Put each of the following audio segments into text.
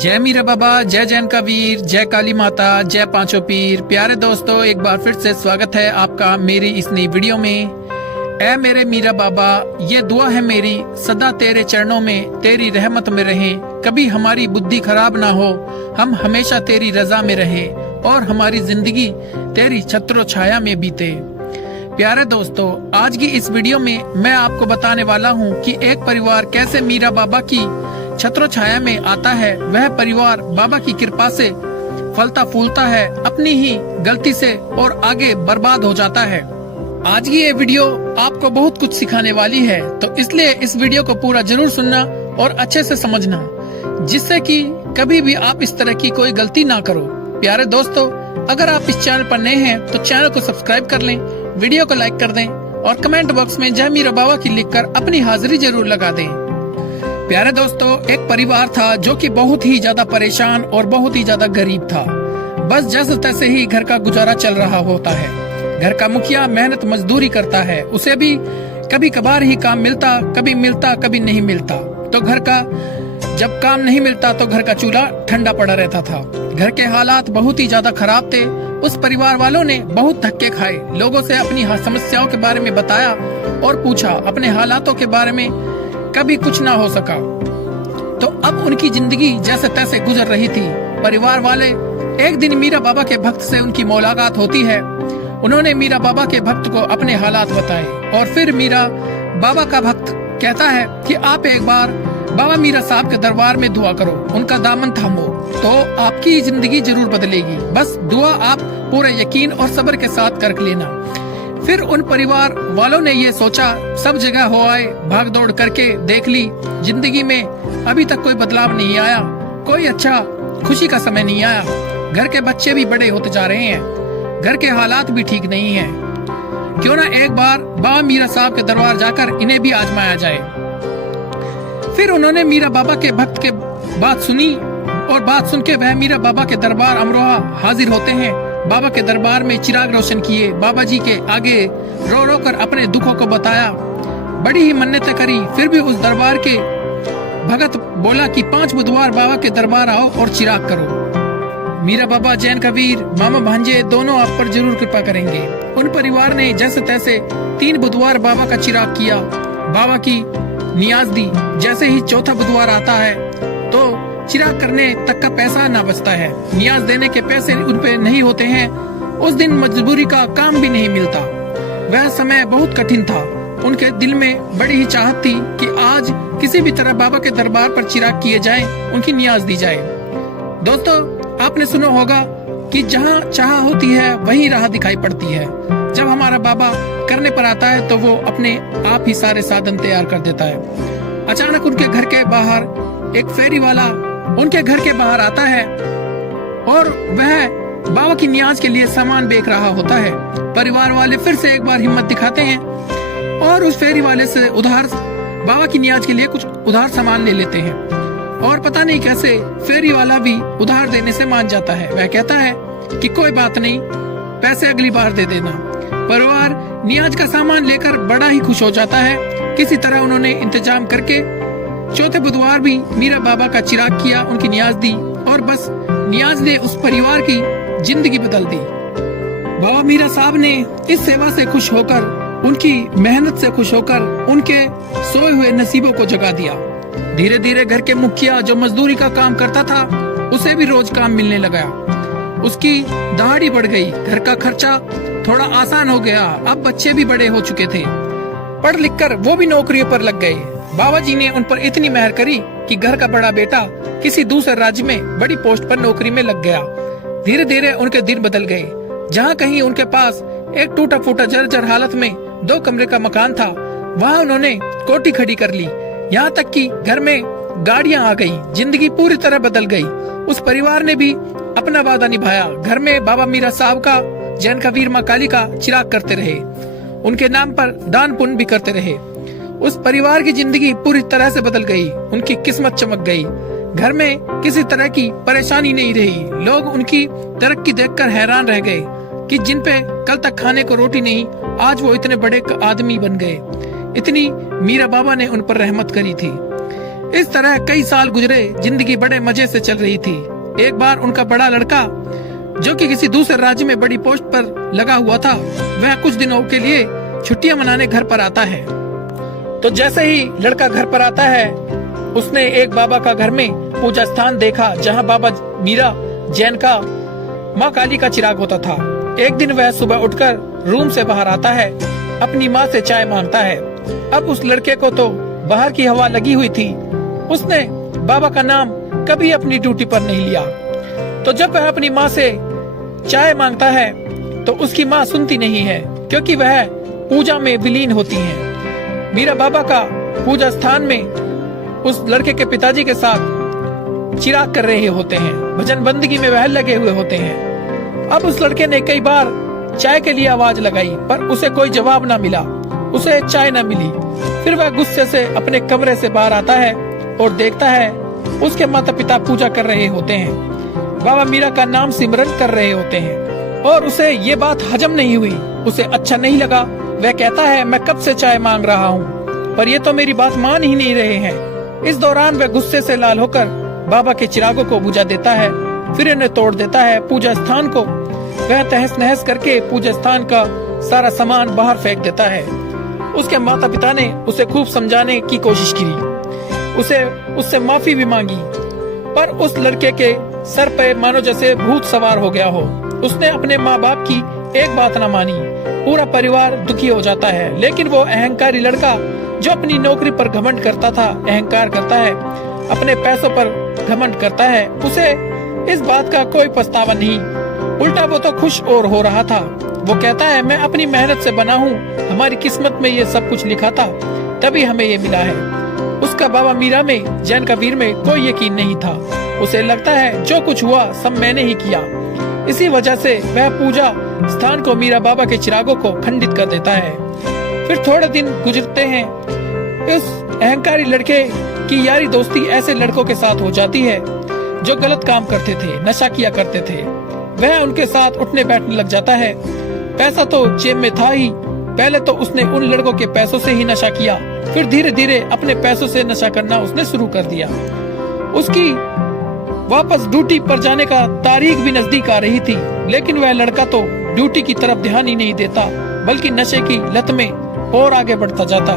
जय मीरा बाबा, जय जैन का वीर, जय काली माता, जय पांचों पीर। प्यारे दोस्तों, एक बार फिर से स्वागत है आपका मेरी इस नई वीडियो में। ऐ मेरे मीरा बाबा, ये दुआ है मेरी, सदा तेरे चरणों में तेरी रहमत में रहें। कभी हमारी बुद्धि खराब ना हो, हम हमेशा तेरी रजा में रहें और हमारी जिंदगी तेरी छत्रो छाया में बीते। प्यारे दोस्तों, आज की इस वीडियो में मैं आपको बताने वाला हूँ कि एक परिवार कैसे मीरा बाबा की छत्रो छाया में आता है। वह परिवार बाबा की कृपा से फलता फूलता है, अपनी ही गलती से और आगे बर्बाद हो जाता है। आज की ये वीडियो आपको बहुत कुछ सिखाने वाली है, तो इसलिए इस वीडियो को पूरा जरूर सुनना और अच्छे से समझना, जिससे कि कभी भी आप इस तरह की कोई गलती ना करो। प्यारे दोस्तों, अगर आप इस चैनल पर नए हैं तो चैनल को सब्सक्राइब कर लें, वीडियो को लाइक कर दें और कमेंट बॉक्स में जय मीरा बाबा की लिखकर अपनी हाजिरी जरूर लगा दें। प्यारे दोस्तों, एक परिवार था जो कि बहुत ही ज्यादा परेशान और बहुत ही ज्यादा गरीब था। बस जैसे तैसे ही घर का गुजारा चल रहा होता है। घर का मुखिया मेहनत मजदूरी करता है, उसे भी कभी कभार ही काम मिलता, कभी नहीं मिलता। तो घर का जब काम नहीं मिलता तो घर का चूल्हा ठंडा पड़ा रहता था। घर के हालात बहुत ही ज्यादा खराब थे। उस परिवार वालों ने बहुत धक्के खाए, लोगों से अपनी समस्याओं के बारे में बताया और पूछा, अपने हालातों के बारे में कभी कुछ ना हो सका। तो अब उनकी जिंदगी जैसे तैसे गुजर रही थी। परिवार वाले एक दिन मीरा बाबा के भक्त से उनकी मुलाकात होती है। उन्होंने मीरा बाबा के भक्त को अपने हालात बताए और फिर मीरा बाबा का भक्त कहता है कि आप एक बार बाबा मीरा साहब के दरबार में दुआ करो, उनका दामन थामो तो आपकी जिंदगी जरूर बदलेगी। बस दुआ आप पूरे यकीन और सब्र के साथ कर लेना। फिर उन परिवार वालों ने ये सोचा, सब जगह हो आए, भाग दौड़ करके देख ली, जिंदगी में अभी तक कोई बदलाव नहीं आया, कोई अच्छा खुशी का समय नहीं आया। घर के बच्चे भी बड़े होते जा रहे हैं, घर के हालात भी ठीक नहीं हैं। क्यों ना एक बार बाबा मीरा साहब के दरबार जाकर इन्हें भी आजमाया जाए। फिर उन्होंने मीरा बाबा के भक्त के बात सुनी और बात सुन के वह मीरा बाबा के दरबार अमरोहा हाजिर होते हैं। बाबा के दरबार में चिराग रोशन किए, बाबा जी के आगे रो रो कर अपने दुखों को बताया, बड़ी ही मन्नतें करी। फिर भी उस दरबार के भगत बोला कि 5 बुधवार बाबा के दरबार आओ और चिराग करो। मीरा बाबा जैन का वीर, मामा भांजे दोनों आप पर जरूर कृपा करेंगे। उन परिवार ने जैसे तैसे 3 बुधवार बाबा का चिराग किया, बाबा की नियाज दी। जैसे ही चौथा बुधवार आता है तो चिराग करने तक का पैसा ना बचता है, नियाज देने के पैसे उन पे नहीं होते हैं। उस दिन मजदूरी का काम भी नहीं मिलता। वह समय बहुत कठिन था। उनके दिल में बड़ी ही चाहत थी कि आज किसी भी तरह बाबा के दरबार पर चिराग किए जाएं, उनकी नियाज दी जाए। दोस्तों, आपने सुना होगा कि जहाँ चाह होती है वही राह दिखाई पड़ती है। जब हमारा बाबा करने पर आता है तो वो अपने आप ही सारे साधन तैयार कर देता है। अचानक उनके घर के बाहर एक फेरी वाला उनके घर के बाहर आता है और वह बाबा की नियाज के लिए सामान बेच रहा होता है। परिवार वाले फिर से एक बार हिम्मत दिखाते हैं और उस फेरी वाले से उधार बाबा की नियाज के लिए कुछ उधार सामान ले लेते हैं। और पता नहीं कैसे फेरी वाला भी उधार देने से मान जाता है। वह कहता है कि कोई बात नहीं, पैसे अगली बार दे देना। परिवार नियाज का सामान लेकर बड़ा ही खुश हो जाता है। किसी तरह उन्होंने इंतजाम करके चौथे बुधवार भी मीरा बाबा का चिराग किया, उनकी नियाज दी और बस नियाज ने उस परिवार की जिंदगी बदल दी। बाबा मीरा साहब ने इस सेवा से खुश होकर, उनकी मेहनत से खुश होकर उनके सोए हुए नसीबों को जगा दिया। धीरे धीरे घर के मुखिया जो मजदूरी का काम करता था, उसे भी रोज काम मिलने लगा। उसकी दहाड़ी बढ़ गई, घर का खर्चा थोड़ा आसान हो गया। अब बच्चे भी बड़े हो चुके थे, पढ़ लिख कर वो भी नौकरियों पर लग गए। बाबा जी ने उन पर इतनी मेहर करी कि घर का बड़ा बेटा किसी दूसरे राज्य में बड़ी पोस्ट पर नौकरी में लग गया। धीरे धीरे उनके दिन बदल गए। जहाँ कहीं उनके पास एक टूटा फूटा जर्जर हालत में 2 कमरे का मकान था, वहाँ उन्होंने कोठी खड़ी कर ली। यहाँ तक कि घर में गाड़ियाँ आ गई। जिंदगी पूरी तरह बदल गई। उस परिवार ने भी अपना वादा निभाया। घर में बाबा मीरा साहब का, जैन का वीर माँ काली का चिराग करते रहे, उनके नाम पर दान पुण्य भी करते रहे। उस परिवार की जिंदगी पूरी तरह से बदल गई। उनकी किस्मत चमक गई। घर में किसी तरह की परेशानी नहीं रही। लोग उनकी तरक्की देखकर हैरान रह गए कि जिन पे कल तक खाने को रोटी नहीं, आज वो इतने बड़े आदमी बन गए। इतनी मीरा बाबा ने उन पर रहमत करी थी। इस तरह कई साल गुजरे, जिंदगी बड़े मजे से चल रही थी। एक बार उनका बड़ा लड़का, जो कि किसी दूसरे राज्य में बड़ी पोस्ट पर लगा हुआ था, वह कुछ दिनों के लिए छुट्टियां मनाने घर पर आता है। तो जैसे ही लड़का घर पर आता है, उसने एक बाबा का घर में पूजा स्थान देखा, जहां बाबा मीरा जैन का माँ काली का चिराग होता था। एक दिन वह सुबह उठकर रूम से बाहर आता है, अपनी माँ से चाय मांगता है। अब उस लड़के को तो बाहर की हवा लगी हुई थी, उसने बाबा का नाम कभी अपनी ड्यूटी पर नहीं लिया। तो जब वह अपनी माँ से चाय मांगता है तो उसकी माँ सुनती नहीं है, क्योंकि वह पूजा में विलीन होती हैं। मीरा बाबा का पूजा स्थान में उस लड़के के पिताजी के साथ चिराग कर रहे होते हैं, भजन बंदगी में वह लगे हुए होते हैं। अब उस लड़के ने कई बार चाय के लिए आवाज लगाई, पर उसे कोई जवाब ना मिला, उसे चाय न मिली। फिर वह गुस्से से अपने कमरे से बाहर आता है और देखता है उसके माता पिता पूजा कर रहे होते हैं, बाबा मीरा का नाम सिमरन कर रहे होते हैं, और उसे ये बात हजम नहीं हुई, उसे अच्छा नहीं लगा। वह कहता है, मैं कब से चाय मांग रहा हूँ, पर ये तो मेरी बात मान ही नहीं रहे हैं। इस दौरान वह गुस्से से लाल होकर बाबा के चिरागों को बुझा देता है, फिर इन्हें तोड़ देता है। पूजा स्थान को वह तहस नहस करके पूजा स्थान का सारा सामान बाहर फेंक देता है। उसके माता पिता ने उसे खूब समझाने की कोशिश की, उससे माफी भी मांगी, पर उस लड़के के सर पे मानो जैसे भूत सवार हो गया हो। उसने अपने माँ बाप की एक बात न मानी, पूरा परिवार दुखी हो जाता है। लेकिन वो अहंकारी लड़का जो अपनी नौकरी पर घमंड करता था, अहंकार करता है, अपने पैसों पर घमंड करता है, उसे इस बात का कोई पछतावा नहीं, उल्टा वो तो खुश और हो रहा था। वो कहता है, मैं अपनी मेहनत से बना हूँ, हमारी किस्मत में ये सब कुछ लिखा था, तभी हमें ये मिला है। उसका बाबा मीरा में, जैन कबीर में कोई यकीन नहीं था। उसे लगता है जो कुछ हुआ सब मैंने ही किया। इसी वजह से वह पूजा स्थान को, मीरा बाबा के चिरागों को खंडित कर देता है। फिर थोड़े दिन गुजरते हैं, इस अहंकारी लड़के की यारी दोस्ती ऐसे लड़कों के साथ हो जाती है जो गलत काम करते थे, नशा किया करते थे। वह उनके साथ उठने बैठने लग जाता है। पैसा तो जेब में था ही, पहले तो उसने उन लड़कों के पैसों से ही नशा किया, फिर धीरे धीरे अपने पैसों से नशा करना उसने शुरू कर दिया। उसकी वापस ड्यूटी पर जाने का तारीख भी नजदीक आ रही थी, लेकिन वह लड़का तो ड्यूटी की तरफ ध्यान ही नहीं देता, बल्कि नशे की लत में और आगे बढ़ता जाता।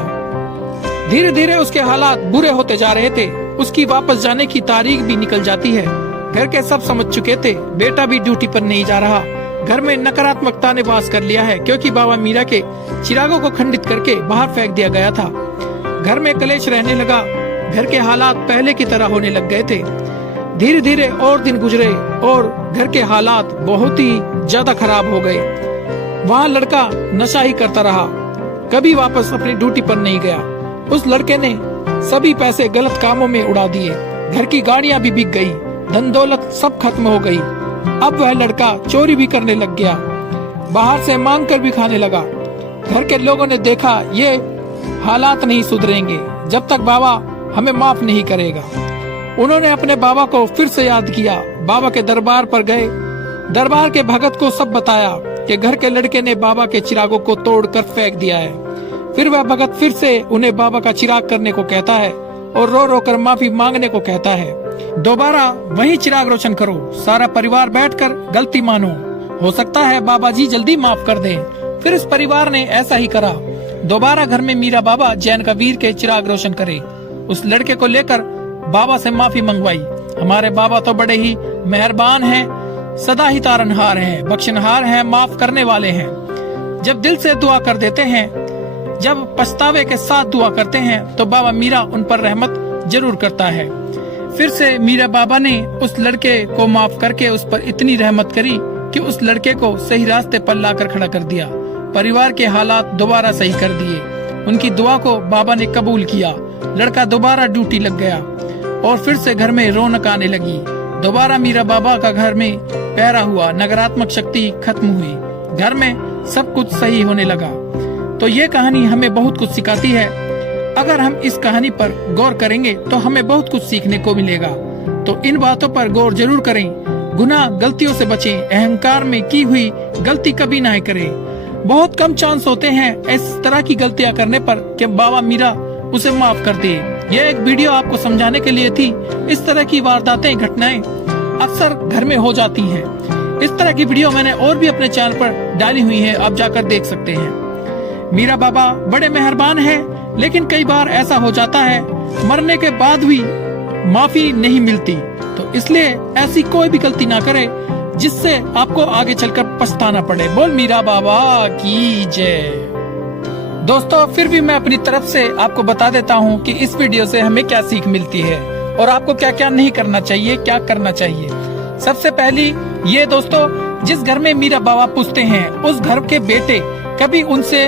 धीरे धीरे उसके हालात बुरे होते जा रहे थे। उसकी वापस जाने की तारीख भी निकल जाती है। घर के सब समझ चुके थे, बेटा भी ड्यूटी पर नहीं जा रहा। घर में नकारात्मकता ने वास कर लिया है, क्योंकि बाबा मीरा के चिरागों को खंडित करके बाहर फेंक दिया गया था। घर में कलेश रहने लगा, घर के हालात पहले की तरह होने लग गए थे। धीरे धीरे और दिन गुजरे और घर के हालात बहुत ही ज्यादा खराब हो गए। वहाँ लड़का नशा ही करता रहा, कभी वापस अपनी ड्यूटी पर नहीं गया। उस लड़के ने सभी पैसे गलत कामों में उड़ा दिए, घर की गाड़ियां भी बिक गई, धन दौलत सब खत्म हो गई। अब वह लड़का चोरी भी करने लग गया, बाहर से मांग कर भी खाने लगा। घर के लोगों ने देखा ये हालात नहीं सुधरेंगे जब तक बाबा हमें माफ नहीं करेगा। उन्होंने अपने बाबा को फिर से याद किया, बाबा के दरबार पर गए। दरबार के भगत को सब बताया कि घर के लड़के ने बाबा के चिरागों को तोड़कर फेंक दिया है। फिर वह भगत फिर से उन्हें बाबा का चिराग करने को कहता है और रो रो कर माफी मांगने को कहता है। दोबारा वही चिराग रोशन करो, सारा परिवार बैठकर गलती मानो, हो सकता है बाबा जी जल्दी माफ कर दें। फिर उस परिवार ने ऐसा ही करा। दोबारा घर में मीरा बाबा जैन कबीर के चिराग रोशन करे। उस लड़के को लेकर बाबा से माफी मंगवाई। हमारे बाबा तो बड़े ही मेहरबान हैं, सदा ही तारनहार हैं, बख्शनहार हैं, माफ करने वाले हैं। जब दिल से दुआ कर देते हैं, जब पछतावे के साथ दुआ करते हैं, तो बाबा मीरा उन पर रहमत जरूर करता है। फिर से मीरा बाबा ने उस लड़के को माफ करके उस पर इतनी रहमत करी कि उस लड़के को सही रास्ते पर लाकर खड़ा कर दिया। परिवार के हालात दोबारा सही कर दिए। उनकी दुआ को बाबा ने कबूल किया। लड़का दोबारा ड्यूटी लग गया और फिर से घर में रौनक आने लगी। दोबारा मीरा बाबा का घर में पहरा हुआ, नकारात्मक शक्ति खत्म हुई, घर में सब कुछ सही होने लगा। तो ये कहानी हमें बहुत कुछ सिखाती है। अगर हम इस कहानी पर गौर करेंगे तो हमें बहुत कुछ सीखने को मिलेगा। तो इन बातों पर गौर जरूर करें। गुनाह गलतियों से बचें, अहंकार में की हुई गलती कभी ना करें। बहुत कम चांस होते हैं इस तरह की गलतियां करने पर कि बाबा मीरा उसे माफ कर दे यह एक वीडियो आपको समझाने के लिए थी। इस तरह की वारदातें घटनाएं अक्सर घर में हो जाती हैं। इस तरह की वीडियो मैंने और भी अपने चैनल पर डाली हुई है, आप जाकर देख सकते हैं। मीरा बाबा बड़े मेहरबान हैं, लेकिन कई बार ऐसा हो जाता है मरने के बाद भी माफी नहीं मिलती। तो इसलिए ऐसी कोई भी गलती ना करें जिससे आपको आगे चलकर पछताना पड़े। बोल मीरा बाबा की जय। दोस्तों, फिर भी मैं अपनी तरफ से आपको बता देता हूँ कि इस वीडियो से हमें क्या सीख मिलती है और आपको क्या क्या नहीं करना चाहिए, क्या करना चाहिए। सबसे पहली ये दोस्तों, जिस घर में मीरा बाबा पूजते हैं उस घर के बेटे कभी उनसे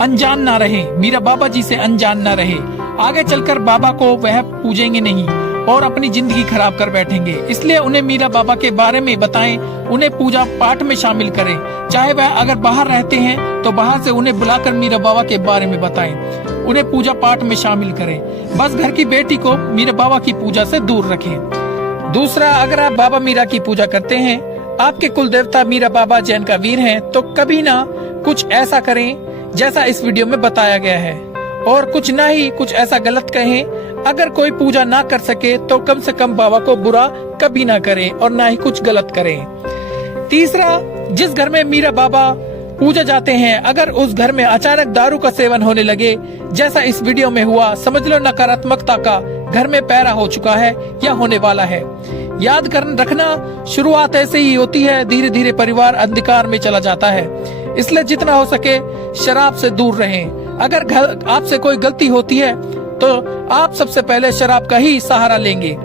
अनजान ना रहे, मीरा बाबा जी से अनजान ना रहे। आगे चलकर बाबा को वह पूजेंगे नहीं और अपनी जिंदगी खराब कर बैठेंगे। इसलिए उन्हें मीरा बाबा के बारे में बताएं, उन्हें पूजा पाठ में शामिल करें। चाहे वह अगर बाहर रहते हैं तो बाहर से उन्हें बुलाकर मीरा बाबा के बारे में बताएं, उन्हें पूजा पाठ में शामिल करें। बस घर की बेटी को मीरा बाबा की पूजा से दूर रखें। दूसरा, अगर आप बाबा मीरा की पूजा करते हैं, आपके कुल देवता मीरा बाबा जैन का वीर हैं, तो कभी ना कुछ ऐसा करें जैसा इस वीडियो में बताया गया है, और कुछ ना ही कुछ ऐसा गलत कहें। अगर कोई पूजा ना कर सके तो कम से कम बाबा को बुरा कभी ना करें और ना ही कुछ गलत करें। तीसरा, जिस घर में मीरा बाबा पूजा जाते हैं, अगर उस घर में अचानक दारू का सेवन होने लगे जैसा इस वीडियो में हुआ, समझ लो नकारात्मकता का घर में पैरा हो चुका है या होने वाला है। याद कर रखना, शुरुआत ऐसे ही होती है, धीरे धीरे परिवार अंधकार में चला जाता है। इसलिए जितना हो सके शराब से दूर रहें। अगर घर आपसे कोई गलती होती है तो आप सबसे पहले शराब का ही सहारा लेंगे।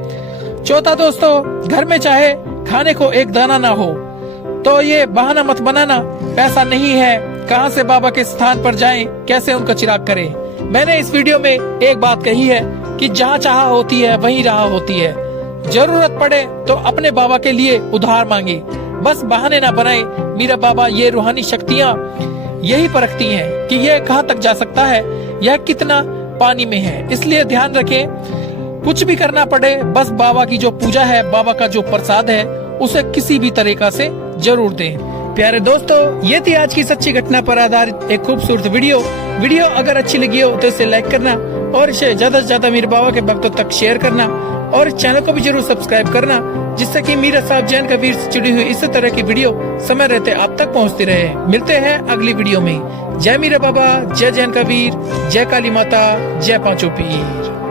चौथा दोस्तों, घर में चाहे खाने को एक दाना ना हो तो ये बहाना मत बनाना, पैसा नहीं है, कहां से बाबा के स्थान पर जाएं, कैसे उनका चिराग करें। मैंने इस वीडियो में एक बात कही है कि जहाँ चाह होती है वहीं राह होती है। जरूरत पड़े तो अपने बाबा के लिए उधार मांगे, बस बहाने ना बनाए। मीरा बाबा ये रूहानी शक्तियाँ यही परखती हैं कि यह कहाँ तक जा सकता है, यह कितना पानी में है। इसलिए ध्यान रखें, कुछ भी करना पड़े बस बाबा की जो पूजा है, बाबा का जो प्रसाद है, उसे किसी भी तरीका से जरूर दें। प्यारे दोस्तों, ये थी आज की सच्ची घटना पर आधारित एक खूबसूरत वीडियो अगर अच्छी लगी हो तो इसे लाइक करना और इसे ज्यादा से ज्यादा मीरा बाबा के भक्तों तक शेयर करना और इस चैनल को भी जरूर सब्सक्राइब करना, जिससे कि मीरा साहब जैन का वीर से जुड़ी हुई इस तरह की वीडियो समय रहते आप तक पहुंचती रहे। मिलते हैं अगली वीडियो में। जय मीरा बाबा, जय जैन का वीर, जय काली माता, जय पांचों पीर।